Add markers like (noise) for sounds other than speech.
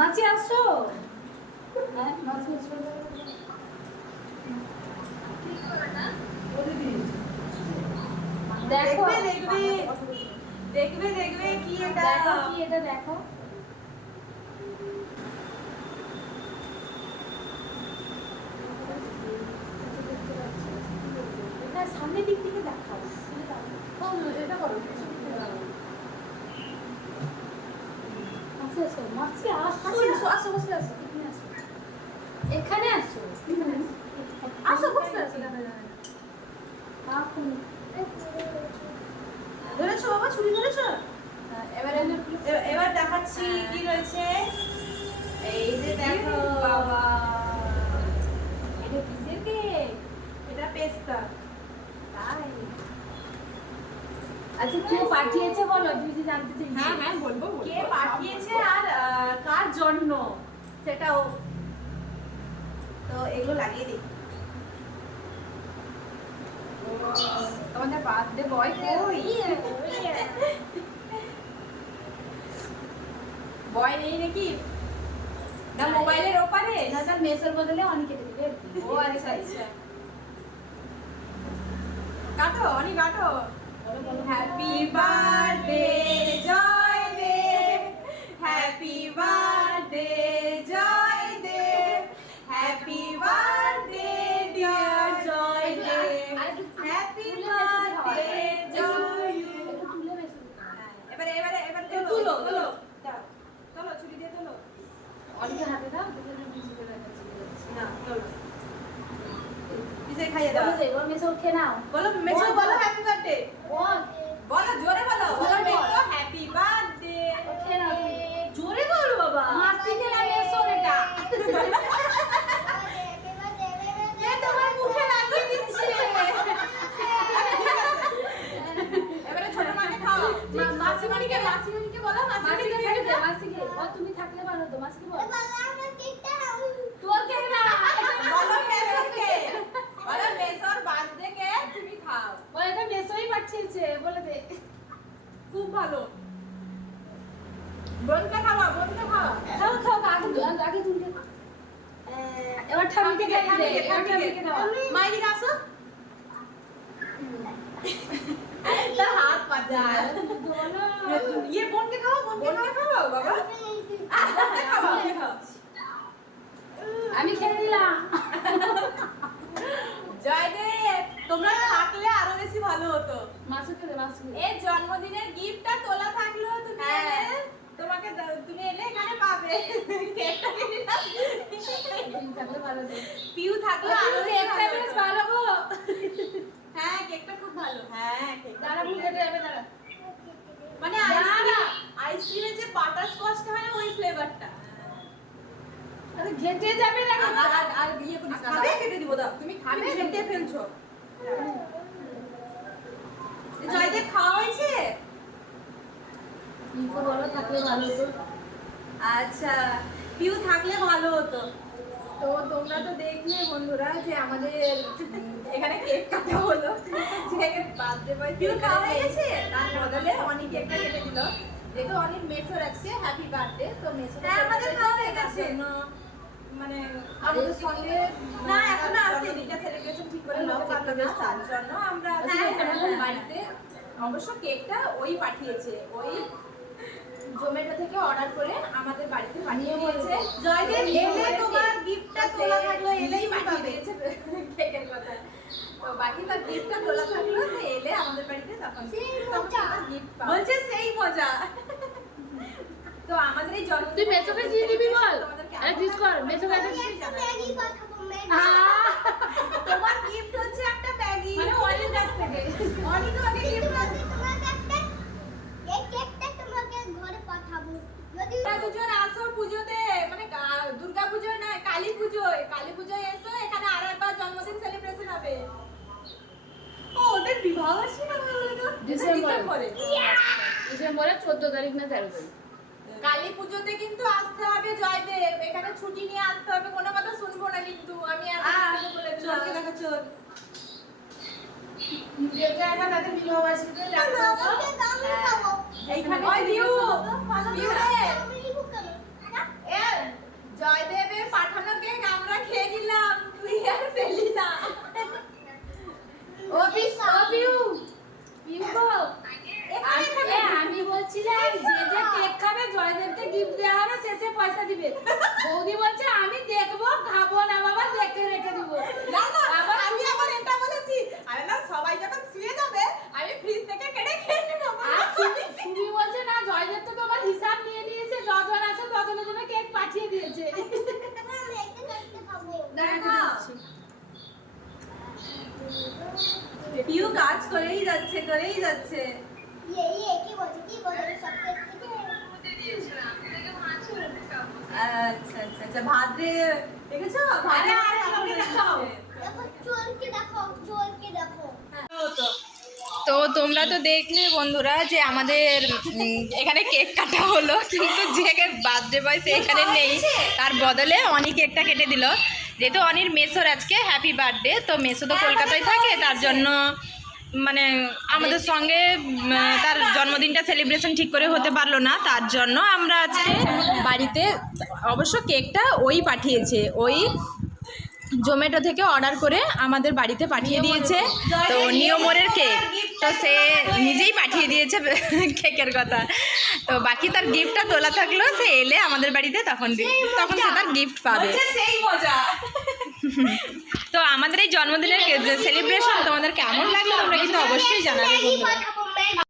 মাছি আসছো হ্যাঁ মাছি আসছো দেখো। দেখবে দেখবে দেখবে কি এটা। দেখো কি এটা দেখো। এটা সামনের দিক থেকে দেখাও। এটা করো মাছি আসো মাছি আসো আসো বসে আসো এখানে আসো আসো বসে আসো ধরেছো বাবা ছুরি ধরেছো? এবার দেখাচ্ছি কি রয়েছে। এই যে দেখো। বাবা এটা কিসের কেক এটা পেস্তা। তাই। আচ্ছা কে পাঠিয়েছে বলো? তুমি যে জানতে চাইছি। হ্যাঁ হ্যাঁ বলব। কে পাঠিয়েছে আর জন্য সেটাও। তো এগুলো লাগিয়ে দিই। তোমাদের বার্থডে বয় কই বয় নেই নাকি? না মোবাইলের ওপারে। না তার মেসের বদলে অনেক দিবে। ও আচ্ছা আচ্ছা। কাটো অনি কাটো। পিছে খাইয়ে দাও। বলো ওর খেয়ে নাও। বলো মেসো বলো। হ্যাপি বার্থডে বল। বলো জোরে বলো বলো বল। হ্যাপি বার্থডে ও খেয়ে নাও তুমি। জোরে বলো বাবা। এটা। (laughs) (laughs) মাসিমণিকে মাসিমণিকে বলো মাসিমণিকে থাকলে পারো তো মাসিকে বল তোর কেক না বলো মেসরকে বলো মেসর বার্থডে কে তুমি খাও বল এটা মেসোই পাঠিয়েছে বলে দে। খুব ভালো। বোনকে খাওয়া বোনকে খাওয়া। খাও খাও আগে দু- আগে তুমি এবার দে এবার আসো। তার হাত ইয়ে বোনকে খাও বোনকে বোনকে খাওয়াও বাবা। খাও আমি খেয়ে নিলাম। জয়দেব তোমরা থাকলে আরও জন্মদিনের গিফটটা তোলা থাকলেও তুমি হ্যাঁ। এলে তোমাকে তুমি এলে এখানে পাবে। কেকটা কিনে দাও। থাকলে ভালো পিউ থাকলে আরও তুমি বেশি ভালো। গো। হ্যাঁ কেকটা খুব ভালো। হ্যাঁ দাঁড়া ভুল। যাবে দাঁড়া। মানে। আইসক্রিমের যে বাটার স্কচটা হয় না ওই ফ্লেভারটা আরে ঘেটে যাবে না আর আর আর ইয়ে করিস না খাবে? কেটে দিব দাও। তুমি খাবে? কেটে ফেলছো। জয়দেব খাওয়া হয়েছে? বলো থাকলে ভালো তো আচ্ছা পিউ থাকলে ভালো হতো। তো তোমরা তো দেখলে বন্ধুরা যে আমাদের এখানে কেক কাটা হলো। যে বার্থডে বয় পিউ খাওয়া হয়ে গেছে তার বদলে অনেক কেকটা কেটে দিল। যেহেতু অনেক মেসর আছে হ্যাপি বার্থডে তো মেসর হ্যাঁ আমাদের খাওয়া হয়ে গেছে। মানে আমাদের সঙ্গে না, এখনও আসেনি। জন্মদিনটা সেলিব্রেশন ঠিক করে হলো, পারল না তার জন্য আমরা। বাড়িতে। অবশ্য কেকটা ওই পাঠিয়েছে। ওই জোম্যাটো থেকে অর্ডার করে আমাদের বাড়িতে পাঠিয়ে দিয়েছে। জয়দেব এলে তোমার গিফটটা তো তোলা থাকল এলেই পাঠিয়ে দিয়েছে কেকের কথা। তো বাকি তার গিফটটা তোলা থাকল সে এলে আমাদের বাড়িতে তখন গিফট বলছে সেই মজা। তো আমাদের এই জন্মদিন তুই মেসোকে দিয়ে দিবি বল। আরে ডিস কর মেসোকে একটা তোমার গিফট হচ্ছে একটা ম্যাগি মানে অনেক কাছ থেকে। অনেক তোমাকে গিফট তোমরা দুজন আসো পুজোতে মানে দুর্গা পুজোয় না কালী পুজোয়। কালী পুজোয় এসো এখানে আর একবার জন্মদিন সেলিব্রেশন হবে। ও ওদের বিবাহ আছে না বলে ডিসেম্বরে চোদ্দ তারিখ না তেরো তারিখ? কালী পুজোতে কিন্তু আসতে হবে জয়দেব। এখানে ছুটি নিয়ে আসতে হবে কোনো কথা শুনব না কিন্তু। আমি আর বলে জয়দেবের পাঠানো কেক আমরা খেয়ে নিলাম। তুই আর পেলি না। আমি বলছিলাম বিউ করে। রে। এ পয়সা দিবে। বৌদি বলছে আমি দেখব খাব না বাবা দেখে রেখে দিব। না না আমি আবার এটা বলেছি। আরে না সবাই যখন শুয়ে যাবে আমি ফ্রিজ থেকে কেটে খেয়ে নেব। সুমি বলছে না জয়দেব তো তোমার হিসাব নিয়ে নিয়েছে যজন আছে তজনের জন্য কেক পাঠিয়ে দিয়েছে। পিউ কাজ করেই যাচ্ছে করেই যাচ্ছে। আচ্ছা আচ্ছা আচ্ছা দেখেছ? আরে, দেখাও। তো তোমরা তো দেখলে বন্ধুরা যে আমাদের এখানে কেক কাটা হলো কিন্তু যে বার্থডে বয় সে এখানে নেই। তার বদলে অনি কেকটা কেটে দিল। যেহেতু অনির মেসোর আজকে হ্যাপি বার্থডে তো মেসো তো কলকাতায় থাকে তার জন্য মানে আমাদের সঙ্গে তার জন্মদিনটা সেলিব্রেশন ঠিক করে হতে পারল না, তার জন্য আমরা আজকে বাড়িতে অবশ্য কেকটা ওই পাঠিয়েছে, ওই জোম্যাটো থেকে অর্ডার করে আমাদের বাড়িতে পাঠিয়ে দিয়েছে। তো নিয়মরের কেক। তো সে নিজেই পাঠিয়ে দিয়েছে কেকের কথা। তো বাকি তার গিফটটা তোলা থাকল, সে এলে আমাদের বাড়িতে তখন তখন সে তার গিফট পাবে। সেই মজা। তো আমাদের এই জন্মদিনের সেলিব্রেশন তোমাদের কেমন লাগল? তোমরা কিন্তু অবশ্যই জানাবে